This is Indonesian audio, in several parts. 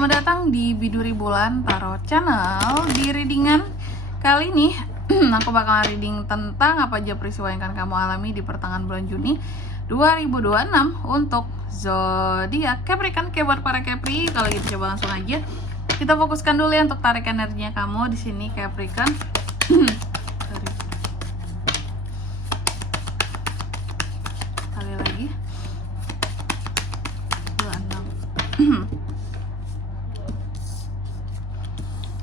Selamat datang di Biduri Bulan Tarot Channel. Di readingan kali ini aku bakal reading tentang apa aja peristiwa yang akan kamu alami di pertengahan bulan Juni 2026 untuk zodiak Capricorn. Buat para Capri, kalau gitu coba langsung aja kita fokuskan dulu ya untuk tarik energinya kamu di sini Capricorn. Kali lagi 26.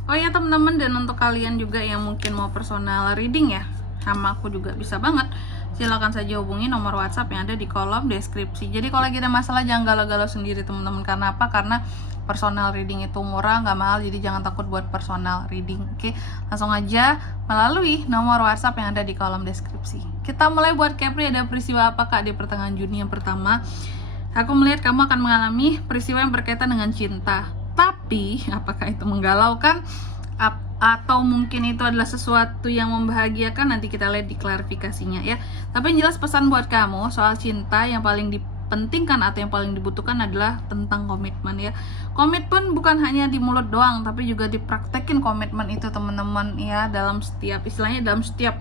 Oh ya teman-teman, dan untuk kalian juga yang mungkin mau personal reading ya sama aku juga bisa banget, silakan saja hubungi nomor WhatsApp yang ada di kolom deskripsi. Jadi kalau lagi ada masalah jangan galau-galau sendiri teman-teman. Karena apa? Karena personal reading itu murah, nggak mahal, jadi jangan takut buat personal reading. Oke, langsung aja melalui nomor WhatsApp yang ada di kolom deskripsi. Kita mulai buat Capri. Ada peristiwa apa Kak di pertengahan Juni? Yang pertama, aku melihat kamu akan mengalami peristiwa yang berkaitan dengan cinta. Tapi, apakah itu menggalaukan atau mungkin itu adalah sesuatu yang membahagiakan, nanti kita lihat di klarifikasinya ya. Tapi yang jelas pesan buat kamu soal cinta yang paling dipentingkan atau yang paling dibutuhkan adalah tentang komitmen ya. Komitmen bukan hanya di mulut doang, tapi juga dipraktekin komitmen itu teman-teman ya. Dalam setiap, istilahnya dalam setiap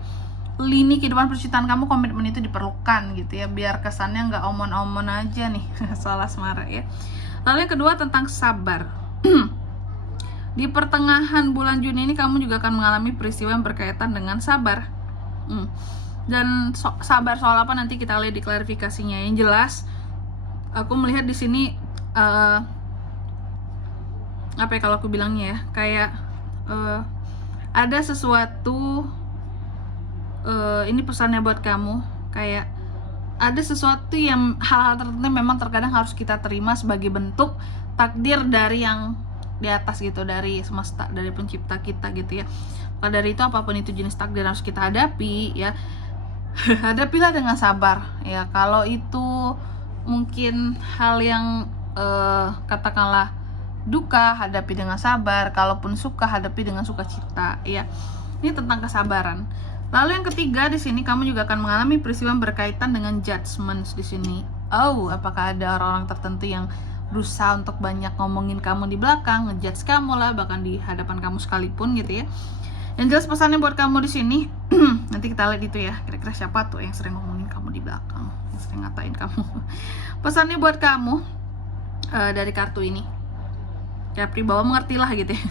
lini kehidupan percintaan kamu, komitmen itu diperlukan gitu ya. Biar kesannya nggak omon-omon aja nih soal asmara ya. Lalu yang kedua tentang sabar. Di pertengahan bulan Juni ini kamu juga akan mengalami peristiwa yang berkaitan dengan sabar. Dan sabar soal apa nanti kita lihat di klarifikasinya. Yang jelas aku melihat di sini apa ya kalau aku bilangnya ya, kayak ada sesuatu, ini pesannya buat kamu, kayak ada sesuatu yang hal-hal tertentu memang terkadang harus kita terima sebagai bentuk takdir dari yang di atas gitu, dari semesta, dari pencipta kita gitu ya. Maka dari itu apapun itu jenis takdir harus kita hadapi ya. Hadapilah dengan sabar ya. Kalau itu mungkin hal yang katakanlah duka, hadapi dengan sabar. Kalaupun suka, hadapi dengan sukacita ya. Ini tentang kesabaran. Lalu yang ketiga di sini kamu juga akan mengalami peristiwa yang berkaitan dengan judgment di sini. Oh, apakah ada orang-orang tertentu yang berusaha untuk banyak ngomongin kamu di belakang, ngejudge kamu lah, bahkan di hadapan kamu sekalipun gitu ya. Yang jelas pesannya buat kamu di sini, nanti kita lihat itu ya, kira-kira siapa tuh yang sering ngomongin kamu di belakang, yang sering ngatain kamu. Pesannya buat kamu dari kartu ini, Capri, bahwa mengertilah gitu ya.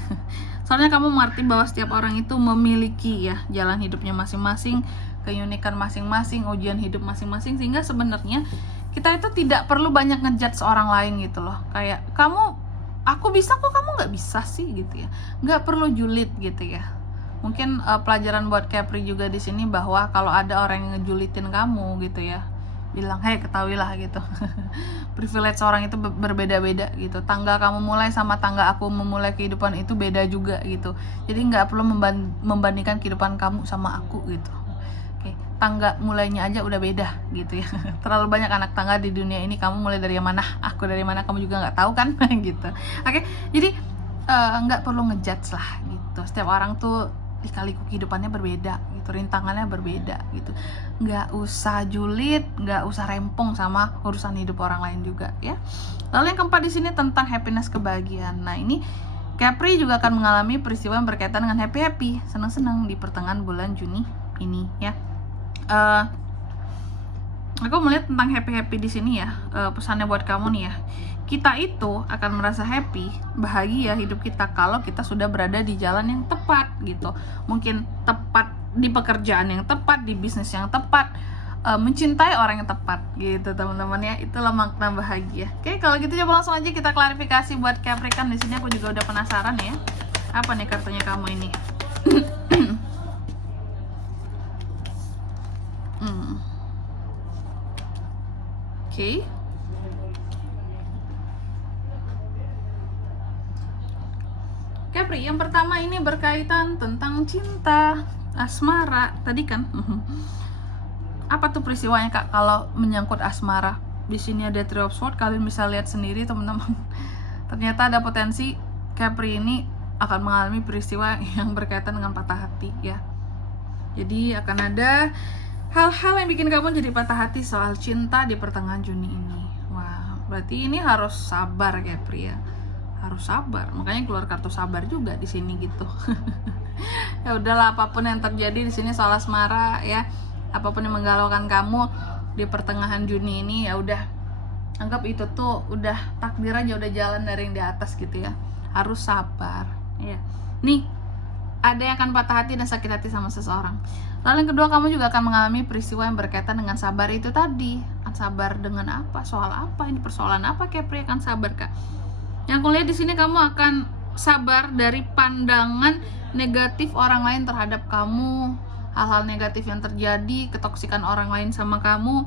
Soalnya kamu mengerti bahwa setiap orang itu memiliki ya jalan hidupnya masing-masing, keunikan masing-masing, ujian hidup masing-masing, sehingga sebenarnya kita itu tidak perlu banyak ngejudge orang lain gitu loh. Kayak kamu, aku bisa kok, kamu nggak bisa sih gitu ya. Nggak perlu julid gitu ya. Mungkin pelajaran buat Capri juga di sini bahwa kalau ada orang yang ngejulitin kamu gitu ya, bilang, hey ketahuilah gitu. Privilege orang itu berbeda-beda gitu. Tangga kamu mulai sama tangga aku memulai kehidupan itu beda juga gitu. Jadi nggak perlu membandingkan kehidupan kamu sama aku gitu. Tangga mulainya aja udah beda gitu ya. Terlalu banyak anak tangga di dunia ini, kamu mulai dari mana, aku dari mana, kamu juga nggak tahu kan gitu. Oke, jadi nggak perlu ngejudge lah gitu. Setiap orang tuh lika-liku kehidupannya berbeda gitu, rintangannya berbeda gitu. Nggak usah julid, nggak usah rempong sama urusan hidup orang lain juga ya. Lalu yang keempat di sini tentang happiness, kebahagiaan. Nah ini Capri juga akan mengalami peristiwa yang berkaitan dengan happy, senang-senang di pertengahan bulan Juni ini ya. Aku melihat tentang happy di sini ya. Pesannya buat kamu nih ya, kita itu akan merasa happy, bahagia hidup kita kalau kita sudah berada di jalan yang tepat gitu. Mungkin tepat di pekerjaan yang tepat, di bisnis yang tepat, mencintai orang yang tepat gitu teman-teman ya. Itulah makna bahagia. Oke, kalau gitu coba langsung aja kita klarifikasi buat Capricorn. Di sini aku juga udah penasaran ya, apa nih kartunya kamu ini. Oke. Capri, yang pertama ini berkaitan tentang cinta, asmara tadi kan. Apa tuh peristiwanya Kak kalau menyangkut asmara? Di sini ada Three of Swords, kalian bisa lihat sendiri teman-teman. Ternyata ada potensi Capri ini akan mengalami peristiwa yang berkaitan dengan patah hati ya. Jadi akan ada hal-hal yang bikin kamu jadi patah hati soal cinta di pertengahan Juni ini. Wah, berarti ini harus sabar Capri ya. harus sabar. Makanya keluar kartu sabar juga di sini gitu. Ya udahlah, apapun yang terjadi di sini soal asmara ya, apapun yang menggalaukan kamu di pertengahan Juni ini, ya udah anggap itu tuh udah takdir aja, udah jalan dari yang di atas gitu ya. Harus sabar ya. Nih, ada yang akan patah hati dan sakit hati sama seseorang. Lalu yang kedua, kamu juga akan mengalami peristiwa yang berkaitan dengan sabar itu tadi. Sabar dengan apa? Soal apa? Ini persoalan apa Kepri akan sabar, Kak? Yang aku lihat di sini, kamu akan sabar dari pandangan negatif orang lain terhadap kamu, hal-hal negatif yang terjadi, ketoksikan orang lain sama kamu,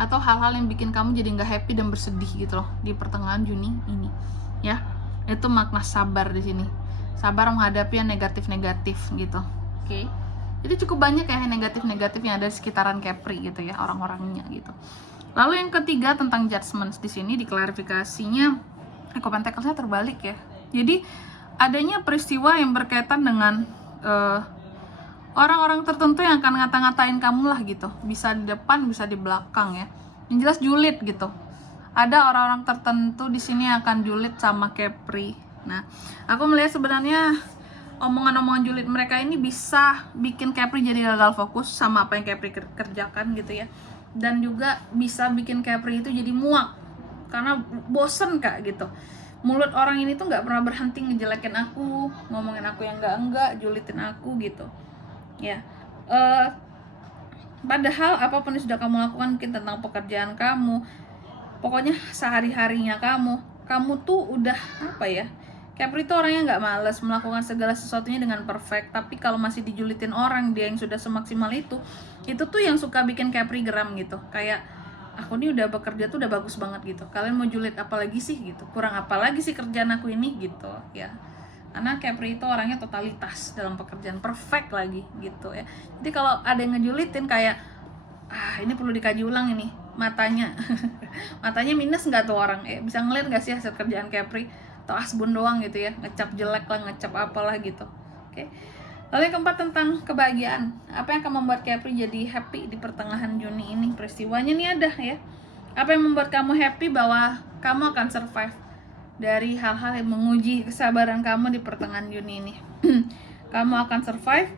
atau hal-hal yang bikin kamu jadi nggak happy dan bersedih gitu loh di pertengahan Juni ini ya. Itu makna sabar di sini, sabar menghadapi yang negatif-negatif gitu. Oke. Jadi cukup banyak ya yang negatif-negatif yang ada di sekitaran Kepri gitu ya, orang-orangnya gitu. Lalu yang ketiga tentang judgment, di sini diklarifikasinya Pentacles-nya terbalik ya. Jadi adanya peristiwa yang berkaitan dengan orang-orang tertentu yang akan ngata-ngatain kamu lah gitu. Bisa di depan, bisa di belakang ya. Yang jelas julid gitu. Ada orang-orang tertentu di sini yang akan julid sama Kepri. Nah, aku melihat sebenarnya omongan-omongan julid mereka ini bisa bikin Kepri jadi gagal fokus sama apa yang Kepri kerjakan gitu ya. Dan juga bisa bikin Kepri itu jadi muak karena bosen Kak gitu. Mulut orang ini tuh nggak pernah berhenti ngejelekin aku, ngomongin aku yang enggak, julitin aku gitu ya. Padahal apapun yang sudah kamu lakukan, mungkin tentang pekerjaan kamu, pokoknya sehari-harinya kamu tuh udah apa ya, Kepri itu orangnya nggak males melakukan segala sesuatunya dengan perfect. Tapi kalau masih dijulitin orang dia yang sudah semaksimal itu tuh yang suka bikin Kepri geram gitu. Kayak aku nih udah bekerja tuh udah bagus banget gitu, kalian mau julid apa lagi sih gitu, kurang apa lagi sih kerjaan aku ini gitu ya. Karena Kepri itu orangnya totalitas dalam pekerjaan, perfect lagi gitu ya. Jadi kalau ada yang ngejulitin kayak ini perlu dikaji ulang ini matanya. Matanya minus nggak tuh orang, bisa ngeliat nggak sih hasil kerjaan Kepri, atau asbun doang gitu ya, ngecap jelek lah, ngecap apalah gitu. Oke. Lalu yang keempat tentang kebahagiaan, apa yang akan membuat Kepri jadi happy di pertengahan Juni ini? Peristiwanya nih ada ya. Apa yang membuat kamu happy bahwa kamu akan survive dari hal-hal yang menguji kesabaran kamu di pertengahan Juni ini. Kamu akan survive,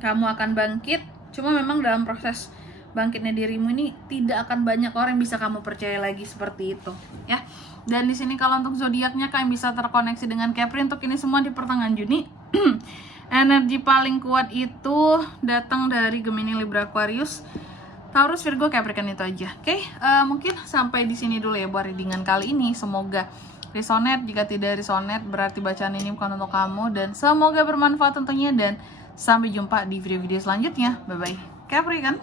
kamu akan bangkit. Cuma memang dalam proses bangkitnya dirimu ini tidak akan banyak orang yang bisa kamu percaya lagi seperti itu ya. Dan di sini kalau untuk zodiaknya kalian bisa terkoneksi dengan Kepri untuk ini semua di pertengahan Juni. Energi paling kuat itu datang dari Gemini, Libra, Aquarius, Taurus, Virgo, Capricorn, itu aja. Oke, mungkin sampai di sini dulu ya buat readingan kali ini. Semoga resonate. Jika tidak resonate, berarti bacaan ini bukan untuk kamu. Dan semoga bermanfaat tentunya. Dan sampai jumpa di video-video selanjutnya. Bye-bye. Capri kan?